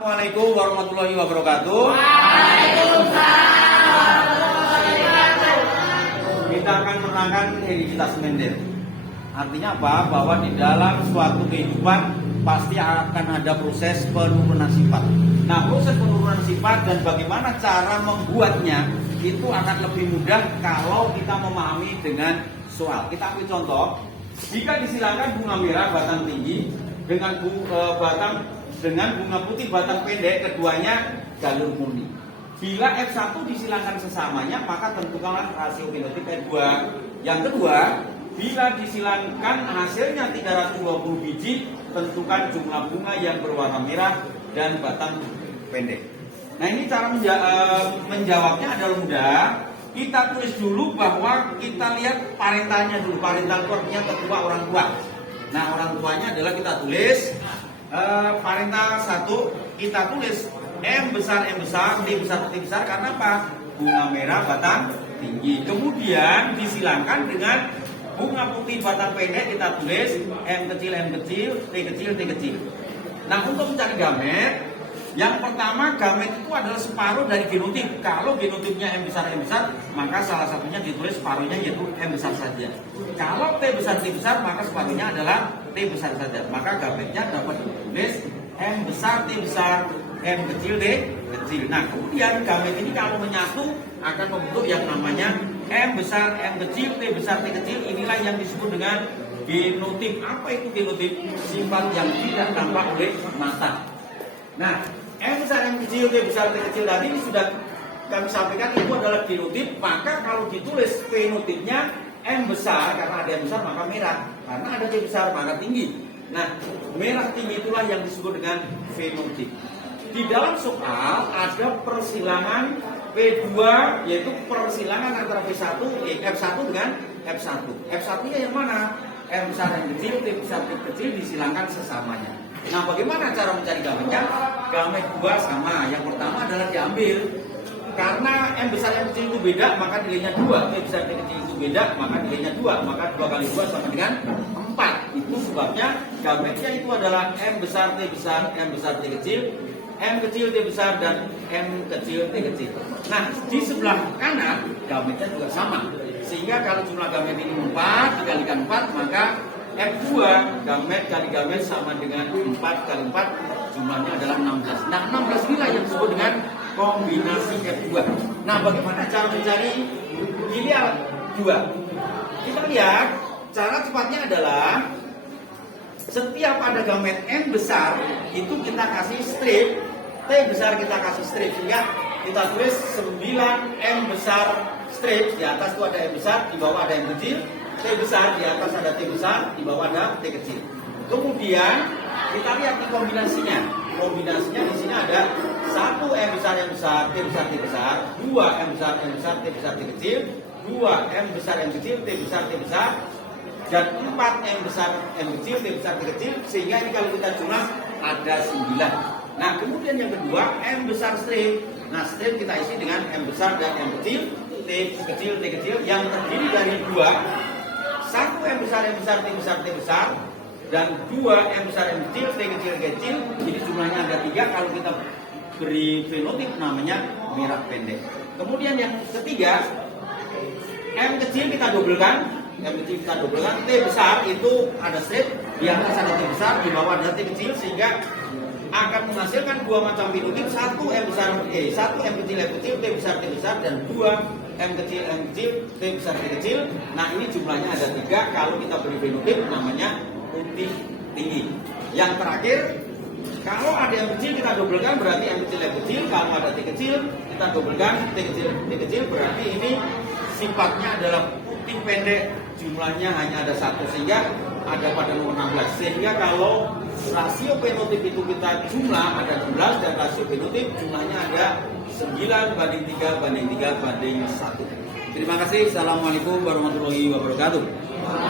Assalamualaikum warahmatullahi wabarakatuh. Kita akan menerangkan hereditas Mendel. Artinya apa? Bahwa di dalam suatu kehidupan pasti akan ada proses penurunan sifat. Nah, proses penurunan sifat dan bagaimana cara membuatnya itu akan lebih mudah kalau kita memahami dengan soal. Kita ambil contoh. Jika disilakan bunga merah batang tinggi dengan bunga putih batang pendek, keduanya jalur murni. Bila F1 disilangkan sesamanya, maka tentukanlah rasio fenotip F2. Yang kedua, bila disilangkan hasilnya 320 biji, tentukan jumlah bunga yang berwarna merah dan batang pendek. Nah, ini cara menjawabnya adalah mudah. Kita tulis dulu bahwa kita lihat parentalnya dulu. Parental itu artinya ketua orang tua. Nah, orang tuanya adalah kita tulis parental 1, kita tulis M besar, T besar karena apa? Bunga merah batang tinggi. Kemudian disilangkan dengan bunga putih batang pendek, kita tulis M kecil, T kecil. Nah, untuk mencari gamet, yang pertama gamet itu adalah separuh dari genotip. Kalau genotipnya M besar, maka salah satunya ditulis separuhnya yaitu M besar saja. Kalau T besar, maka separuhnya adalah T besar saja. Maka gametnya dapat ditulis M besar, T besar, M kecil, T kecil. Nah, kemudian gamet ini kalau menyatu akan membentuk yang namanya M besar, M kecil, T besar, T kecil. Inilah yang disebut dengan genotip. Apa itu genotip? Sifat yang tidak tampak oleh mata. Nah, M besar, M kecil, T besar, T kecil tadi ini sudah kami sampaikan itu adalah genotip. Maka kalau ditulis fenotipnya M besar, karena ada M besar maka merah, karena ada T besar maka tinggi. Nah, merah tinggi itulah yang disebut dengan fenotip. Di dalam soal ada persilangan P2, yaitu persilangan antara F1 dengan F1. F1-nya yang mana? M besar, M kecil, T besar, T kecil disilangkan sesamanya. Nah, bagaimana cara mencari gametnya? Gamet 2 sama. Yang pertama adalah diambil. Karena M besar, M kecil itu beda, maka nilainya 2. T besar, T kecil itu beda, maka nilainya 2. Maka 2 kali 2 sama dengan 4. Itu sebabnya gametnya itu adalah M besar, T besar, M besar, T kecil, M kecil, T besar, dan M kecil, T kecil. Nah, di sebelah kanan gametnya juga sama. Sehingga kalau jumlah gamet ini 4 dikalikan 4, maka F2 gamet kali gamet sama dengan 4 kali 4, jumlahnya adalah 16. Nah, 16 inilah yang disebut dengan kombinasi F2. Nah, bagaimana cara mencari ideal 2? Kita lihat cara cepatnya adalah setiap ada gamet M besar itu kita kasih strip, T besar kita kasih strip, sehingga kita tulis 9 M besar strip. Di atas itu ada M besar, di bawah ada M kecil. T besar, di atas ada T besar, di bawah ada T kecil. Kemudian kita lihat di kombinasinya. Kombinasinya di sini ada 1 M besar, T besar, 2 M besar, T besar, T kecil, 2 M besar, T besar, dan 4 M besar, M kecil, T besar, T kecil, sehingga ini kalau kita jumlah ada 9. Nah, kemudian yang kedua M besar strip. Nah, strip kita isi dengan M besar dan M kecil, T kecil yang terdiri dari 2. 1 M besar, T besar, dan 2 M besar, M kecil, T kecil. Jadi jumlahnya ada 3. Kalau kita beri fenotip namanya merah pendek. Kemudian yang ketiga, M kecil kita dobelkan, T besar itu ada strip, di atas ada T besar, di bawah ada T kecil, sehingga akan menghasilkan 2 macam fenotip, 1 M kecil, T besar, dan 2 M kecil, T besar, T kecil. Nah, ini jumlahnya ada 3. Kalau kita beri fenotip namanya putih tinggi. Yang terakhir, kalau ada yang kecil kita dobelkan berarti M kecil. Kalau ada T kecil kita dobelkan T kecil berarti ini sifatnya adalah putih pendek. Jumlahnya hanya ada 1 sehingga ada pada nomor 16. Sehingga kalau rasio fenotip itu kita jumlah ada 11 dan rasio fenotip jumlahnya ada 9:3:3:1. Terima kasih. Assalamualaikum warahmatullahi wabarakatuh.